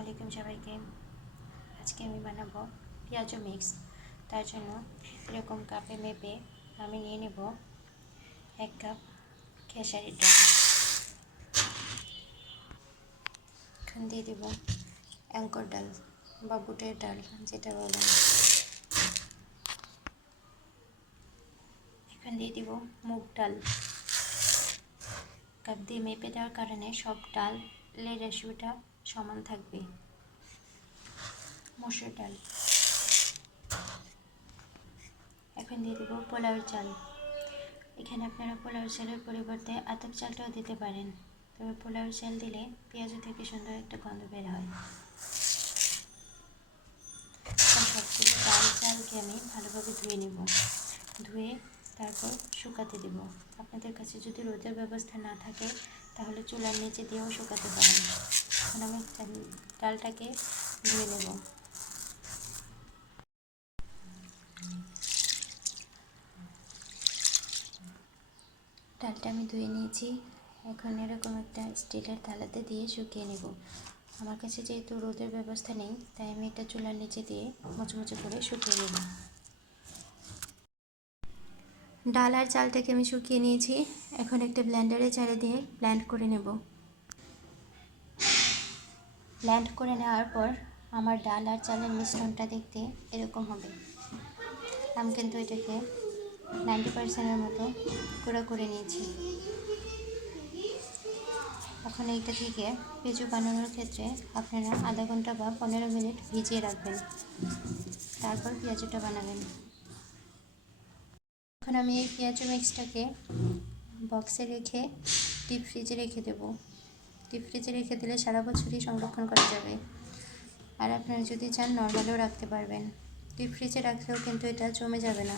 আলাইকুম সবাইকে। আজকে আমি বানাবো পেঁয়াজু মিক্স তার জন্য এরকম কাপে মেপে আমি নিয়ে নেব এক কাপ খেসারির ডাল। এখন দিয়ে দেব অ্যাঙ্কর ডাল বা বুটের ডাল, যেটা বলেন। এখন দিয়ে দিব মুগ ডাল। কাপ দিয়ে মেপে দেওয়ার কারণে সব ডালের রেশিওটা সমান থাকবে। মসুর ডাল। এখন দিয়ে দেবো পোলাওর চাল। এখানে আপনারা পোলাওর চালের পরিবর্তে আতপ চালটাও দিতে পারেন। তবে পোলাওর চাল দিলে পেঁয়াজ থেকে সুন্দর একটা গন্ধ বের হয়। সবগুলো ডাল চালকে আমি ভালোভাবে ধুয়ে নেব। ধুয়ে তারপর শুকাতে দেব। আপনাদের কাছে যদি রোদের ব্যবস্থা না থাকে, তাহলে চুলার নিচে দিয়েও শুকাতে পারেন। এখন আমি ডালটাকে ধুয়ে নেব। ডালটা আমি ধুয়ে নিয়েছি। এখন এরকম একটা স্টিলের থালাতে দিয়ে শুকিয়ে নেব। আমার কাছে যেহেতু রোদের ব্যবস্থা নেই, তাই আমি এটা চুলার নিচে দিয়ে মুচমুচে করে শুকিয়ে নেব। ডাল আর চালটাকে আমি শুকিয়ে নিয়েছি। এখন একটা ব্লেন্ডারে চারে দিয়ে ব্ল্যান্ড করে নেব। ব্ল্যান্ড করে নেওয়ার পর আমার ডাল আর চালের মিশ্রণটা দেখতে এরকম হবে। আমি কিন্তু এটাকে নাইনটি পার্সেন্টের মতো গুঁড়ো করে নিয়েছি। এখন এইটা থেকে পেঁচু বানানোর ক্ষেত্রে আপনারা আধা ঘণ্টা বা পনেরো মিনিট ভিজিয়ে রাখবেন। তারপর পেঁয়াজুটা বানাবেন। এখন আমি এই পেঁয়াজু মিক্সটাকে বক্সে রেখে ডিপ ফ্রিজে রেখে দেবো। ডিপ ফ্রিজে রেখে দিলে সারা বছরই সংরক্ষণ করা যাবে। আর আপনারা যদি চান, নর্মালেও রাখতে পারবেন। ডিপ ফ্রিজে রাখলেও কিন্তু এটা জমে যাবে না।